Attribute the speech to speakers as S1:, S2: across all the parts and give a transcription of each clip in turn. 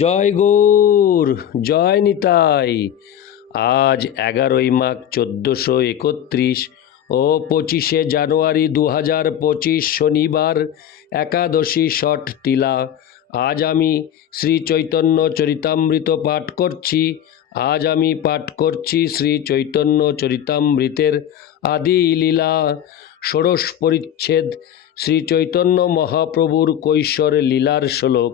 S1: জয় গৌর জয় নিতাই আজ এগারোই মাঘ চোদ্দোশো একত্রিশ ও পঁচিশে জানুয়ারি দু হাজার পঁচিশ শনিবার একাদশী ষট তিলা আজ আমি শ্রী চৈতন্য চরিতামৃত পাঠ করছি আজ আমি পাঠ করছি শ্রী চৈতন্য চরিতামৃতের আদি লীলা ষোড়শ পরিচ্ছেদ শ্রী চৈতন্য মহাপ্রভুর কৈশোর লীলার শ্লোক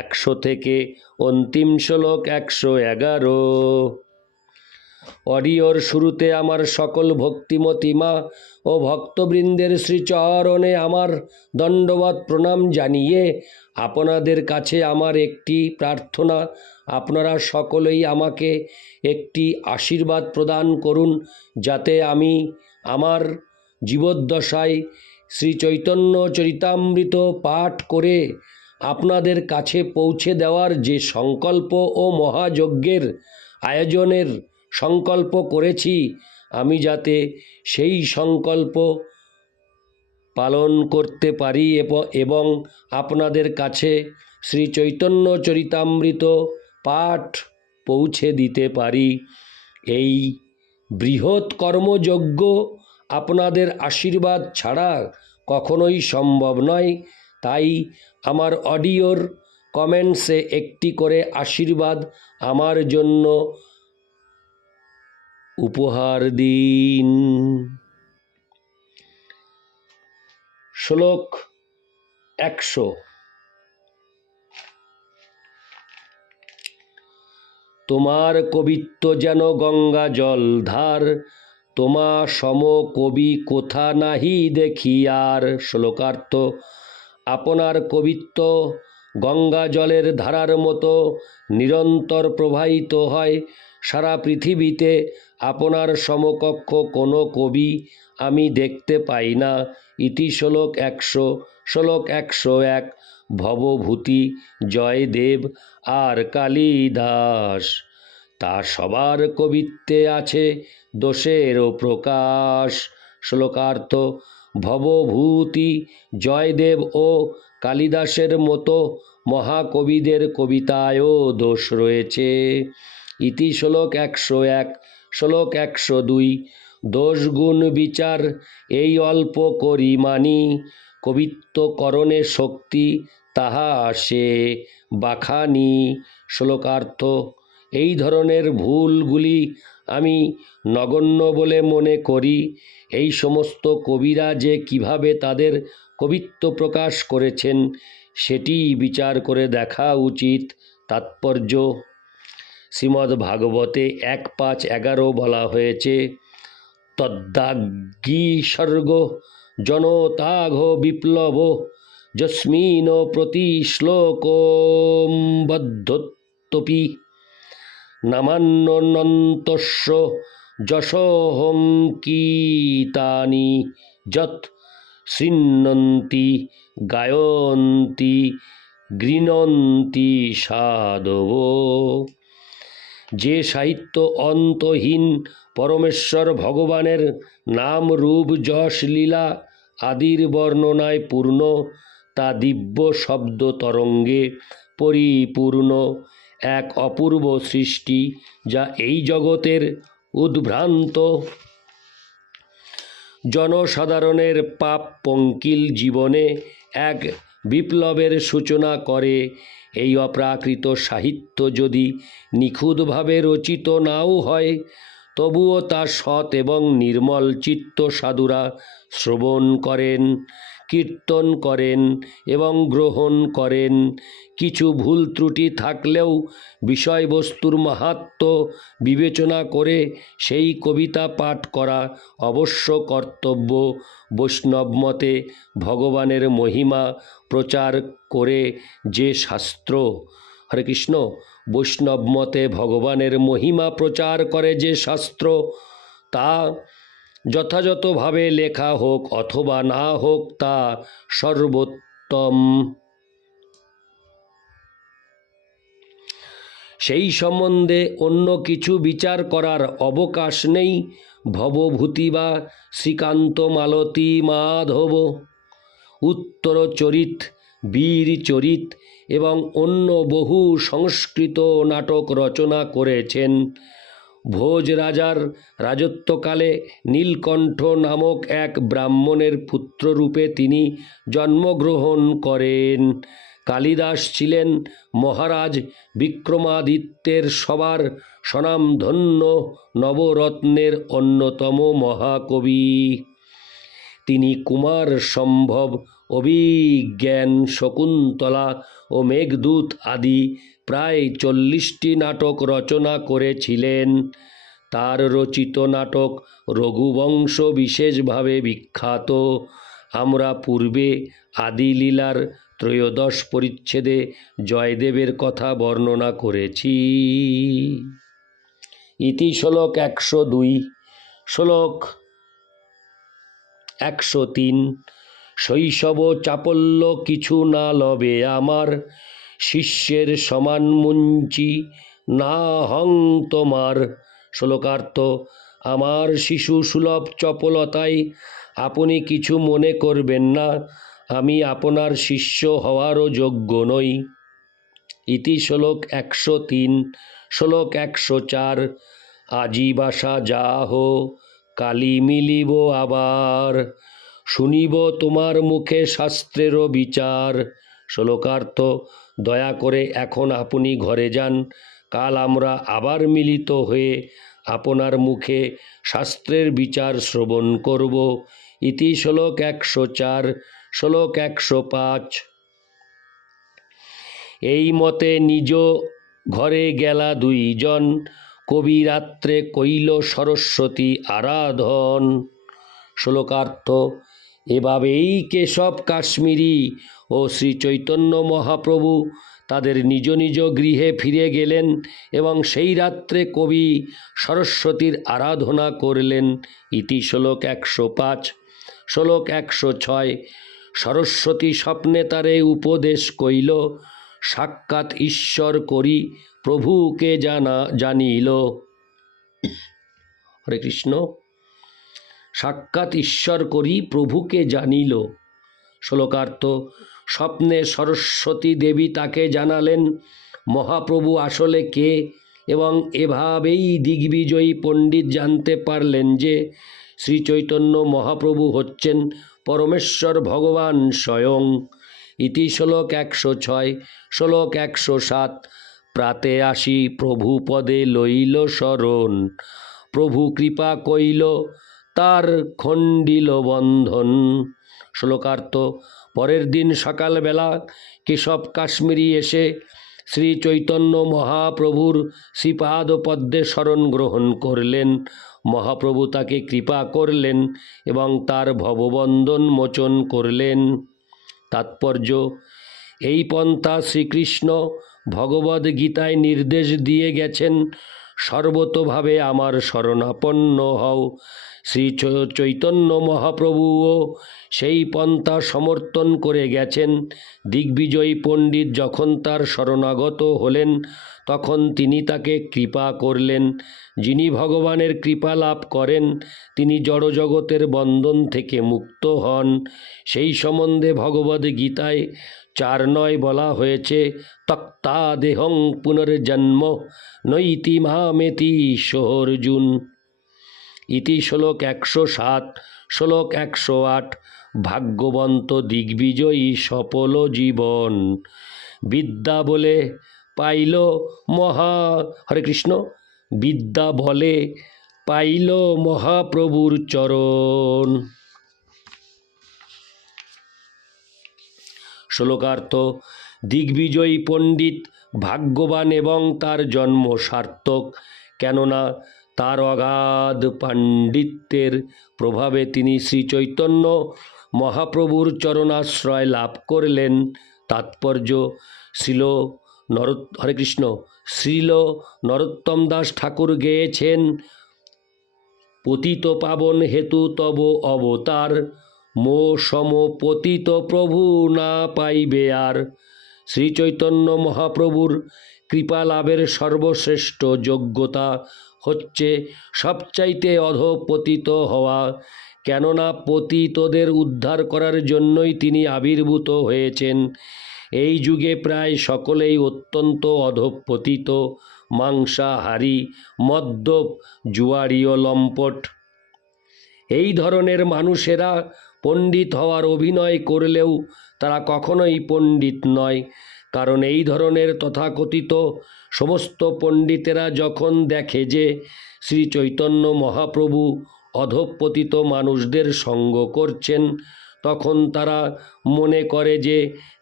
S1: একশো থেকে অন্তিম শ্লোক একশো এগারো অডিওর শুরুতে আমার সকল ভক্তিমতিমা ও ভক্তবৃন্দের শ্রীচরণে আমার দণ্ডবাদ প্রণাম জানিয়ে আপনাদের কাছে আমার একটি প্রার্থনা আপনারা সকলেই আমাকে একটি আশীর্বাদ প্রদান করুন যাতে আমি আমার জীবদ্দশায় শ্রী চৈতন্য চরিতামৃত পাঠ করে আপনাদের কাছে পৌঁছে দেওয়ার যে সংকল্প ও মহাযজ্ঞের আয়োজনের সংকল্প করেছি আমি যাতে সেই সংকল্প পালন করতে পারি এবং আপনাদের কাছে শ্রী চৈতন্য চরিতামৃত পাঠ পৌঁছে দিতে পারি এই বৃহৎ কর্মযজ্ঞ আপনাদের আশীর্বাদ ছাড়া কখনোই সম্ভব নয় তাই আমার অডিওর কমেন্টসে একটি করে আশীর্বাদ আমার জন্য উপহার দিন শ্লোক একশো তোমার কবিত্ব যেন গঙ্গা জলধার তোমা সম কবি কোথা নাহি দেখি আর শ্লোকার্থ আপনার কবিত্ব গঙ্গা জলের ধারার মতো নিরন্তর প্রবাহিত হয় সারা পৃথিবীতে আপনার সমকক্ষ কোনো কবি আমি দেখতে পাই না ইতি শ্লোক একশো শ্লোক একশো এক ভবভূতি জয়দেব আর কালিদাস তা সবার কবিত্বে আছে দোষেরও প্রকাশ শ্লোকার্থ ভবভূতি জয়দেব ও কালিদাসের মতো মহাকবিদের কবিতায়ও দোষ রয়েছে ইতি শ্লোক একশো এক শ্লোক একশো দুই দোষগুণ বিচার এই অল্প করি মানি কবিত্বকরণে শক্তি তাহা আসে বাখানি শ্লোকার্থ এই ধরনের ভুলগুলি আমি নগণ্য বলে মনে করি এই সমস্ত কবিরা যে কিভাবে তাদের কবিত্ব প্রকাশ করেছেন সেটি বিচার করে দেখা উচিত তাৎপর্য শ্রীমদ্ ভাগবতে এক পাঁচ এগারো বলা হয়েছে তদ্দাজ্ঞী স্বর্গ জনতাঘ বিপ্লব যস্মিন প্রতি শ্লোকম্বদ্ধপি নামান্নন্তস্য যশোহং যত শৃণন্তি গায়ন্তি গৃণন্তি সাধব যে সাহিত্য অন্তহীন পরমেশ্বর ভগবানের নাম রূপ যশ লীলা আদির বর্ণনায় পূর্ণ তা দিব্য শব্দ তরঙ্গে পরিপূর্ণ এক অপূর্ব সৃষ্টি যা এই জগতের উদ্ভ্রান্ত জনসাধারণের পাপ পঙ্কিল জীবনে এক বিপ্লবের সূচনা করে এই অপ্রাকৃত সাহিত্য যদি নিখুঁতভাবে রচিত নাও হয় তবুও তা সৎ এবং নির্মল চিত্ত সাধুরা শ্রবণ করেন কীর্তন করেন এবং গ্রহণ করেন কিছু ভুল ত্রুটি থাকলেও বিষয়বস্তুর মাহাত্ম বিবেচনা করে সেই কবিতা পাঠ করা অবশ্য কর্তব্য বৈষ্ণব মতে ভগবানের মহিমা প্রচার করে যে শাস্ত্র হরে কৃষ্ণ বৈষ্ণব মতে ভগবানের মহিমা প্রচার করে যে শাস্ত্র তা যথাযথভাবে লেখা হোক অথবা না হোক তা সর্বোত্তম সেই সম্বন্ধে অন্য কিছু বিচার করার অবকাশ নেই ভবভূতি বা শ্রীকান্ত মালতী মাধব উত্তর চরিত বীর চরিত এবং অন্য বহু সংস্কৃত নাটক রচনা করেছেন ভোজ রাজার রাজত্বকালে নীলকণ্ঠ নামক এক ব্রাহ্মণের পুত্ররূপে তিনি জন্মগ্রহণ করেন কালিদাস ছিলেন মহারাজ বিক্রমাদিত্যের সবার স্বনামধন্য নবরত্নের অন্যতম মহাকবি তিনি কুমার সম্ভব অভিজ্ঞান শকুন্তলা ও মেঘদূত আদি প্রায় চল্লিশটি নাটক রচনা করেছিলেন তার রচিত নাটক রঘুবংশ বিশেষভাবে বিখ্যাত আমরা পূর্বে আদিলীলার ত্রয়োদশ পরিচ্ছেদে জয়দেবের কথা বর্ণনা করেছি ইতি শ্লোক একশো দুই শ্লোক একশো তিন শৈশব চাপল্য কিছু না লবে আমার শিষ্যের সমান মুঞ্চি না হং তোমার শ্লোকার্থ আমার শিশু সুলভ চপলতায় আপনি কিছু মনে করবেন না আমি আপনার শিষ্য হওয়ারও যোগ্য নই ইতি শ্লোক একশো তিন শ্লোক একশো চার আজিবাসা যাহ কালি মিলিব আবার শুনিব তোমার মুখে শাস্ত্রেরও বিচার শ্লোকার্থ দয়া করে এখন আপনি ঘরে যান কাল আমরা আবার মিলিত হয়ে আপনার মুখে শাস্ত্রের বিচার শ্রবণ করব ইতি শ্লোক একশো চার শ্লোক একশো পাঁচ এই মতে নিজ ঘরে গেলা দুইজন কবি রাত্রে কৈল সরস্বতী আরাধন শ্লোকার্থ এভাবেই কেশব কাশ্মীরি ও শ্রী চৈতন্য মহাপ্রভু তাদের নিজ নিজ গৃহে ফিরে গেলেন এবং সেই রাত্রে কবি সরস্বতীর আরাধনা করলেন ইতি শ্লোক একশো পাঁচ শ্লোক একশো ছয় সরস্বতী স্বপ্নে তারে উপদেশ কইল সাক্ষাৎ ঈশ্বর করি প্রভুকে জানা জানিল হরে কৃষ্ণ সাক্ষাৎ ঈশ্বর করি প্রভুকে জানিল শ্লোকার্থ স্বপ্নে সরস্বতী দেবী তাকে জানালেন মহাপ্রভু আসলে কে এবং এভাবেই দিগ্বিজয়ী পণ্ডিত জানতে পারলেন যে শ্রীচৈতন্য মহাপ্রভু হচ্ছেন পরমেশ্বর ভগবান স্বয়ং ইতি শ্লোক একশো ছয় শ্লোক একশো সাত প্রাতে আসি প্রভু পদে লইল শরণ প্রভু কৃপা কইল তার খণ্ডিল বন্ধন শ্লোকার্থ পরের দিন সকালবেলা কেশব কাশ্মীরি এসে শ্রী চৈতন্য মহাপ্রভুর শ্রীপাদ পদ্মে শরণ গ্রহণ করলেন মহাপ্রভু তাকে কৃপা করলেন এবং তার ভববন্ধন মোচন করলেন তাৎপর্য এই পন্থা শ্রীকৃষ্ণ ভগবদ গীতায় নির্দেশ দিয়ে গেছেন সর্বতোভাবে আমার শরণাপন্ন হও শ্রী চৈতন্য মহাপ্রভুও সেই পন্থা সমর্থন করে গেছেন দিগ্বিজয়ী পণ্ডিত যখন তার শরণাগত হলেন তখন তিনি তাকে কৃপা করলেন যিনি ভগবানের কৃপা লাভ করেন তিনি জড়জগতের বন্ধন থেকে মুক্ত হন সেই সম্বন্ধে ভগবদ গীতায় চার নয় বলা হয়েছে তক্তা দেহং পুনর্জন্ম নৈতি মামেতি সোহর্জুন ইতি শ্লোক একশো সাত শ্লোক একশো আট ভাগ্যবন্ত দিগ্বিজয়ী সফল জীবন বিদ্যা বলে পাইল মহা হরে কৃষ্ণ বিদ্যা বলে পাইল মহাপ্রভুর চরণ শ্লোকার্থ দিগ্বিজয়ী পণ্ডিত ভাগ্যবান এবং তার জন্ম সার্থক কেননা তার অগাধ পাণ্ডিত্যের প্রভাবে তিনি শ্রীচৈতন্য মহাপ্রভুর চরণাশ্রয় লাভ করলেন তাৎপর্য শ্রীল নর হরে কৃষ্ণ শ্রীল নরোত্তম দাস ঠাকুর গেয়েছেন পতিত পাবন হেতু তব অবতার মো সম পতিত প্রভু না পাইবে আর শ্রীচৈতন্য মহাপ্রভুর কৃপা লাভের সর্বশ্রেষ্ঠ যোগ্যতা হচ্ছে সবচাইতে অধপতিত হওয়া কেননা পতিতদের উদ্ধার করার জন্যই তিনি আবির্ভূত হয়েছেন এই যুগে প্রায় সকলেই অত্যন্ত অধপতিত মাংসাহারি মদ্যপ জুয়ারিও লম্পট এই ধরনের মানুষেরা পণ্ডিত হওয়ার অভিনয় করলেও তারা কখনোই পণ্ডিত নয় কারণ এই ধরনের তথাকথিত সমস্ত পণ্ডিতেরা যখন দেখে যে শ্রী চৈতন্য মহাপ্রভু অধঃপতিত মানুষদের সঙ্গ করছেন তখন তারা মনে করে যে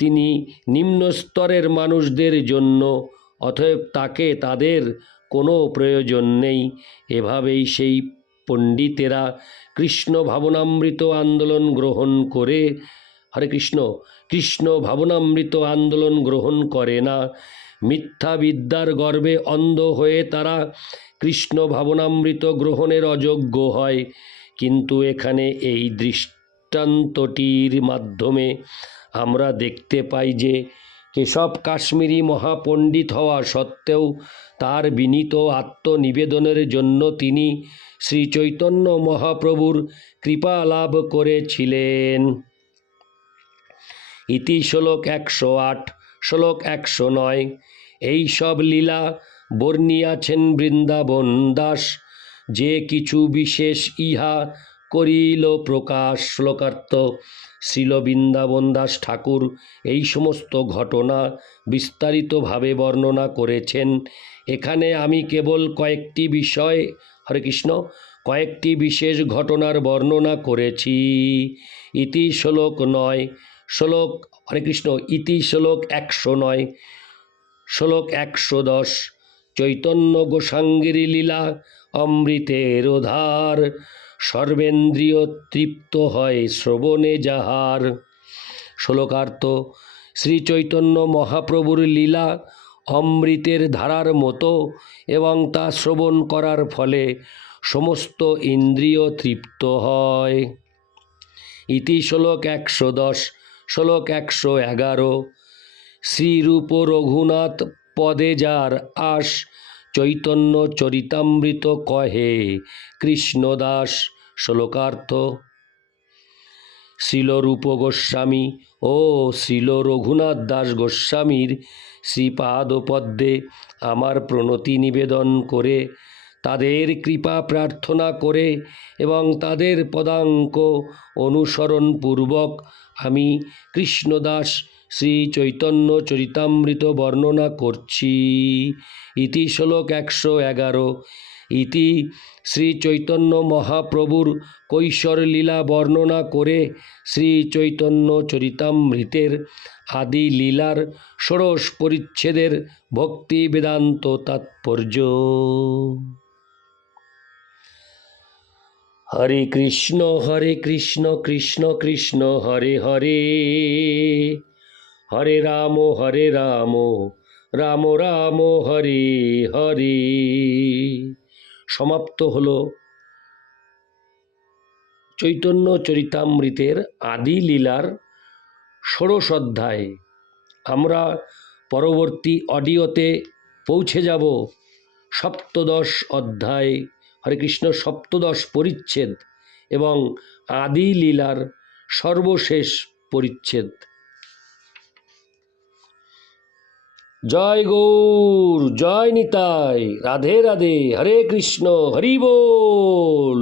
S1: তিনি নিম্নস্তরের মানুষদের জন্য অতএব তাকে তাদের কোনো প্রয়োজন নেই এভাবেই সেই পণ্ডিতেরা কৃষ্ণ ভাবনামৃত আন্দোলন গ্রহণ করে হরে কৃষ্ণ কৃষ্ণ ভাবনামৃত আন্দোলন গ্রহণ করে না মিথ্যা বিদ্যার গর্বে অন্ধ হয়ে তারা কৃষ্ণ ভাবনামৃত গ্রহণের অযোগ্য হয় কিন্তু এখানে এই দৃষ্টান্তটির মাধ্যমে আমরা দেখতে পাই যে কেশব কাশ্মীরি মহাপণ্ডিত হওয়া সত্ত্বেও তার বিনীত আত্মনিবেদনের জন্য তিনি শ্রী চৈতন্য মহাপ্রভুর কৃপা লাভ করেছিলেন ইতিশোলক একশো আট শ্লোক একশো নয় এইসব লীলা বর্ণিয়াছেন বৃন্দাবন দাস যে কিছু বিশেষ ইহা করিল প্রকাশ শ্লোকার্থ শ্রীল বৃন্দাবন দাস ঠাকুর এই সমস্ত ঘটনা বিস্তারিতভাবে বর্ণনা করেছেন এখানে আমি কেবল কয়েকটি বিষয় হরে কৃষ্ণ কয়েকটি বিশেষ ঘটনার বর্ণনা করেছি ইতি শ্লোক নয় শ্লোক হরে কৃষ্ণ ইতি শ্লোক একশো নয় শ্লোক একশো দশ চৈতন্য গোসাঙ্গিরি লীলা অমৃতের ধার সর্বেন্দ্রীয় তৃপ্ত হয় শ্রবণে যাহার শ্লোকার্থ শ্রী চৈতন্য মহাপ্রভুর লীলা অমৃতের ধারার মতো এবং তা শ্রবণ করার ফলে সমস্ত ইন্দ্রিয় তৃপ্ত হয় ইতি শ্লোক একশো দশ শ্লোক একশো এগারো শ্রীরূপ রঘুনাথ পদে যার আস চৈতন্য চরিতামৃত কহে কৃষ্ণদাস শ্লোকার্থ শিলরূপ গোস্বামী ও শিল রঘুনাথ দাস গোস্বামীর শ্রীপাদপদ্মে আমার প্রণতি নিবেদন করে তাদের কৃপা প্রার্থনা করে এবং তাদের পদাঙ্ক অনুসরণপূর্বক আমি কৃষ্ণদাস শ্রী চৈতন্য চরিতামৃত বর্ণনা করছি ইতি শ্লোক একশো এগারো ইতি শ্রী চৈতন্য মহাপ্রভুর কৈশোর লীলা বর্ণনা করে শ্রী চৈতন্য চরিতামৃতের আদি লীলার ষোড়শ পরিচ্ছেদের ভক্তি বেদান্ত তাৎপর্য হরে কৃষ্ণ হরে কৃষ্ণ কৃষ্ণ কৃষ্ণ হরে হরে হরে রাম হরে রাম রাম রাম হরে হরে সমাপ্ত হল চৈতন্য চরিতামৃতের আদি লীলার ষোড়শ অধ্যায় আমরা পরবর্তী অডিওতে পৌঁছে যাব সপ্তদশ অধ্যায় হরে কৃষ্ণ সপ্তদশ পরিচ্ছেদ এবং আদি লীলার সর্বশেষ পরিচ্ছেদ জয় গৌর জয় নিতাই রাধে রাধে হরে কৃষ্ণ হরি বল